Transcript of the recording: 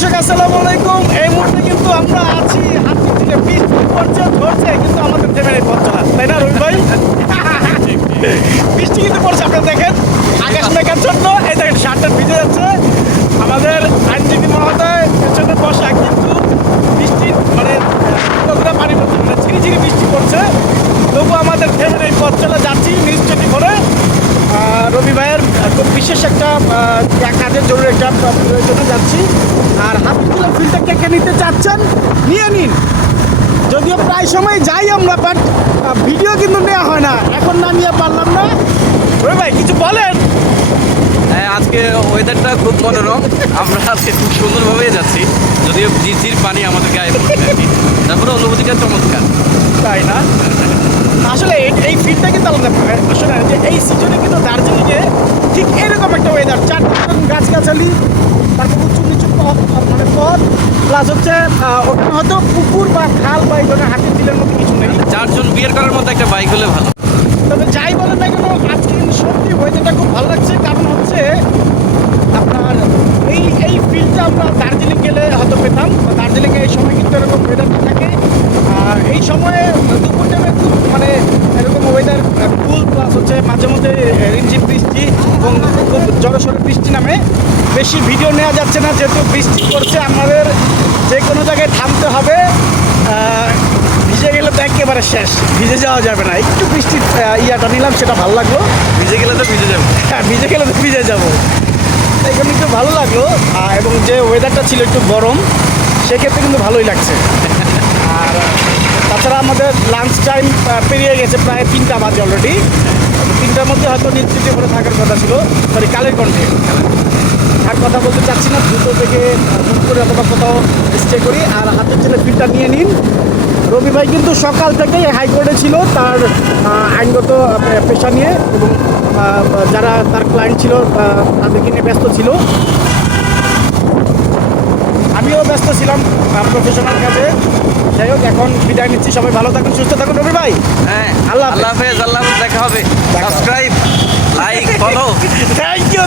দর্শক আসসালামু আলাইকুম। এই মুহূর্তে কিন্তু আমরা আছি হাতিঝিলে, বৃষ্টি পড়ছে ধরছে কিন্তু আমাদের থেমে নেই পথ চলা, তাই না রবি ভাই? বৃষ্টি কিন্তু পড়ছে, আপনারা দেখেন আকাশ মেঘার জন্য এই দেখেন শার্টটা ভিজে যাচ্ছে। আমাদের আইনজীবী মহোদয় পেছনে বসা কিন্তু বৃষ্টি মানে কতটা পানি পড়ছে, মানে ঝিরিঝিরি বৃষ্টি পড়ছে, তবু আমাদের থেমে নেই পথ চলা, যাচ্ছি নিউজ টোয়েন্টি ফোরে। রবি ভাইয়ের খুব বিশেষ একটা কাজের জরুরি একটা প্রয়োজনে যাচ্ছি। আর হাতিঝিলের ফিল্ডটা কে কে নিতে চাচ্ছেন নিয়ে নিন। যদিও প্রায় সময় যাই আমরা, বাট ভিডিও কিন্তু নেওয়া হয় না, এখন না নিয়ে পারলাম না। রবি ভাই কিছু বলেন। হ্যাঁ, আজকে ওয়েদারটা খুব মনোরম। আমরা আজকে খুব সুন্দরভাবেই যাচ্ছি, যদিও ঝিরঝির পানি আমাদের গায়ে পড়ছে আর কি। তারপরে অনুভূতিটা চমৎকার, তাই না? আসলে এই ফিল্ডটা কিন্তু আলাদা। আসলে যে এই সিজনে কিন্তু দার্জিলিংয়ে ঠিক এরকম একটা ওয়েদার, চারদিকে গাছগাছালি, তারপর উঁচু নিচু পথ, মানে পথ প্লাস হচ্ছে ওখানে হয়তো পুকুর বা খাল বা এই ধরনের হাতিঝিলের মতো কিছু নেই। চারজন বিয়ের করার মতো একটা বাইক হলে ভালো। তবে যাই বলেন না কেন, আজকে কিন্তু সত্যি ওয়েদারটা খুব ভালো লাগছে। কারণ হচ্ছে আপনার এই ফিল্ডটা আমরা দার্জিলিং গেলে হয়তো পেতাম। দার্জিলিংয়ে এই সময় কিন্তু এরকম ওয়েদারটা থাকে। আর এই সময়ে দুপুর টাইমে খুব মানে এরকম ওয়েদার কুল, প্লাস হচ্ছে মাঝে মধ্যে রিমঝিম বৃষ্টি এবং খুব জড়সড় বৃষ্টি নামে। বেশি ভিডিও নেওয়া যাচ্ছে না যেহেতু বৃষ্টি পড়ছে, আমাদের যে কোনো জায়গায় থামতে হবে। ভিজে গেলে তো একেবারে শেষ, ভিজে যাওয়া যাবে না। একটু বৃষ্টির ইয়াটা নিলাম, সেটা ভালো লাগলো। ভিজে গেলে তো ভিজে যাবো। হ্যাঁ, ভিজে গেলে তো ভিজে যাবো, এখানে একটু ভালো লাগলো। এবং যে ওয়েদারটা ছিল একটু গরম, সেক্ষেত্রে কিন্তু ভালোই লাগছে। আর তাছাড়া আমাদের লাঞ্চ টাইম পেরিয়ে গেছে, প্রায় 3টা বাজে অলরেডি। 3টার মধ্যে হয়তো নিশ্চিত করে থাকার কথা ছিল, সরি কালের কণ্ঠে। আর কথা বলতে চাচ্ছি না, দ্রুত থেকে বুক করে অথবা কোথাও স্টে করি। আর হাতের ছেলে ফিল্ডটা নিয়ে নিন। রবি ভাই কিন্তু সকাল থেকেই হাইকোর্টে ছিল তার আইনগত পেশা নিয়ে, এবং যারা তার ক্লায়েন্ট ছিল তাদেরকে নিয়ে ব্যস্ত ছিল। আমিও ব্যস্ত ছিলাম প্রফেশনাল কাজে। যাই হোক, এখন বিদায় নিচ্ছি। সবাই ভালো থাকুন, সুস্থ থাকুন। রবি ভাই, হ্যাঁ, আল্লাহ আল্লাহ হাফেজ। আল্লাহ হাফেজ, দেখা হবে। Subscribe, like, follow. Thank you.